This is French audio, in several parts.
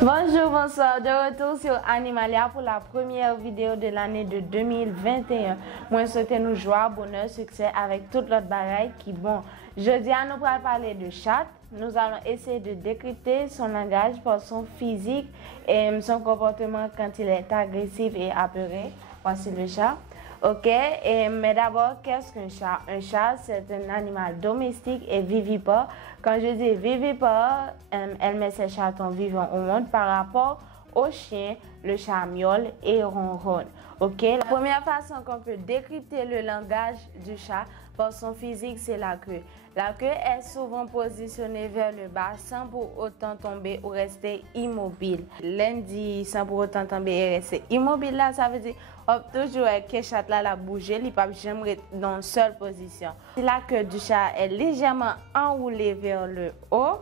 Bonjour, bonsoir, de retour sur Animalia pour la première vidéo de l'année de 2021. Moi, je souhaite nous joie, bonheur, succès avec toute l'autre bagaille qui bon. Jeudi, nous allons parler de chat. Nous allons essayer de décrypter son langage par son physique et son comportement quand il est agressif et apeuré. Voici le chat. Ok, mais d'abord, qu'est-ce qu'un chat? Un chat, c'est un animal domestique et vivipare. Quand je dis vivipare, elle met ses chatons vivants au monde par rapport au chien, le chat miaule et ronronne. Ok, la première façon qu'on peut décrypter le langage du chat par son physique, c'est la queue. La queue est souvent positionnée vers le bas sans pour autant tomber ou rester immobile. Lundi, sans pour autant tomber et rester immobile, là, ça veut dire toujours que le chat là, la bouger, il ne peut pas jamais dans une seule position. Si la queue du chat est légèrement enroulée vers le haut,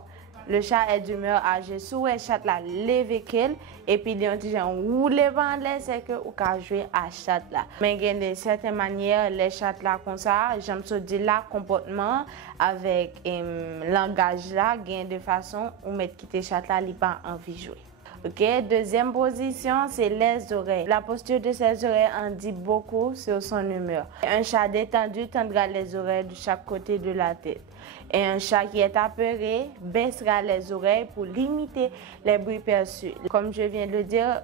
le chat est d'humeur âgée. Si le chat là levé qu'elle et puis on dit rouler par l'air, c'est que ou ka jouer à chat là. Mais il y a de certaines manières les chats là comme ça, j'aime se dire là comportement avec langage là, gain de façon ou mettre quitter chat là, il pas envie de jouer. Ok, deuxième position, c'est les oreilles. La posture de ses oreilles en dit beaucoup sur son humeur. Un chat détendu tendra les oreilles de chaque côté de la tête. Et un chat qui est apeuré baissera les oreilles pour limiter les bruits perçus. Comme je viens de le dire,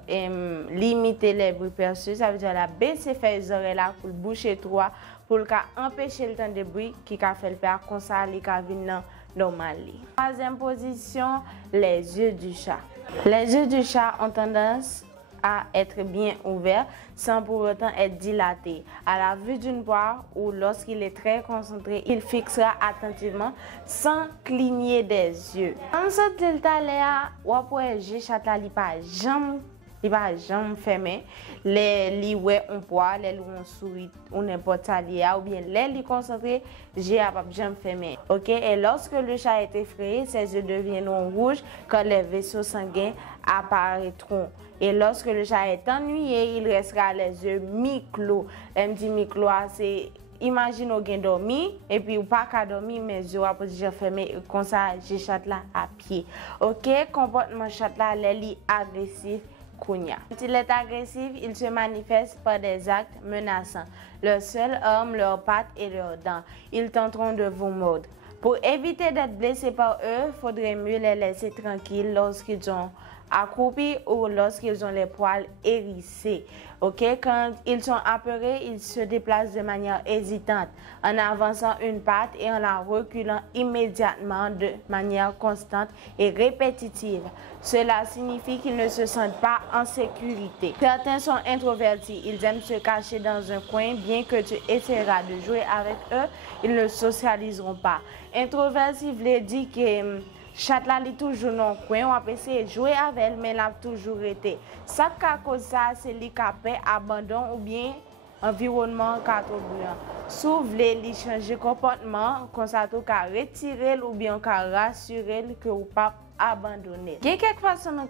limiter les bruits perçus, ça veut dire la baisser les oreilles là pour boucher trop, pour empêcher le temps de bruit qui a fait le faire comme ça, les cavines normal. Troisième position, les yeux du chat. Les yeux du chat ont tendance à être bien ouverts sans pour autant être dilatés. À la vue d'une proie ou lorsqu'il est très concentré, il fixera attentivement sans cligner des yeux. En ce temps-là, ou après le chat là, il va jamais fermer les liouets on poids les loups on sourit ou n'importe quoi ou bien les lits concentrés j'ai pas jamais fermé. OK, et lorsque le chat est effrayé, ses yeux deviendront rouges quand les vaisseaux sanguins apparaîtront. Et lorsque le chat est ennuyé, il restera les yeux mi-clos. Un petit mi-clos, c'est imagine au gain dormi et puis ou pas qu'à dormir mes yeux à position fermée comme ça j'ai chat là à pied. OK, comportement chat là les agressif. Quand il est agressif, il se manifeste par des actes menaçants. Leur seule arme, leurs pattes et leurs dents. Ils tenteront de vous mordre. Pour éviter d'être blessés par eux, il faudrait mieux les laisser tranquilles lorsqu'ils sont accroupis ou lorsqu'ils ont les poils hérissés. OK? Quand ils sont apeurés, ils se déplacent de manière hésitante, en avançant une patte et en la reculant immédiatement de manière constante et répétitive. Cela signifie qu'ils ne se sentent pas en sécurité. Certains sont introvertis. Ils aiment se cacher dans un coin. Bien que tu essaieras de jouer avec eux, ils ne socialiseront pas. Introverti veut dire que chat là est toujours dans le coin, on va essayer de jouer avec elle, mais elle a toujours été. Ça qui cause ça, c'est le capé, abandon ou bien environnement turbulent. Si vous voulez changer comportement, comme ça, vous pouvez retirer ou bien rassurer que vous ne pas abandonner. Il y a quelques façons de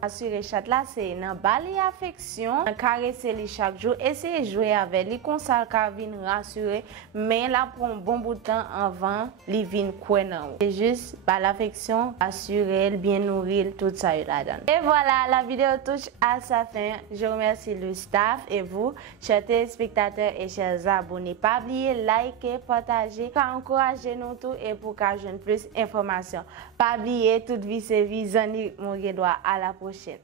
assurer chat là, c'est dans balayer affection, caresser les chaque jour, essayer de jouer avec lui, comme ça, il va rassurer, mais là, pour un bon bout de temps avant, il vient courir. C'est juste l'affection, assurer, bien nourrir, tout ça là-dedans. Et voilà, la vidéo touche à sa fin. Je remercie le staff et vous, chers téléspectateurs et chers abonnés. Pas oublier, liker, partager, pour encourager nous tous et pour que je plus d'informations. Pas oublier, toute vie c'est vie, Zani Moguedois. À la prochaine.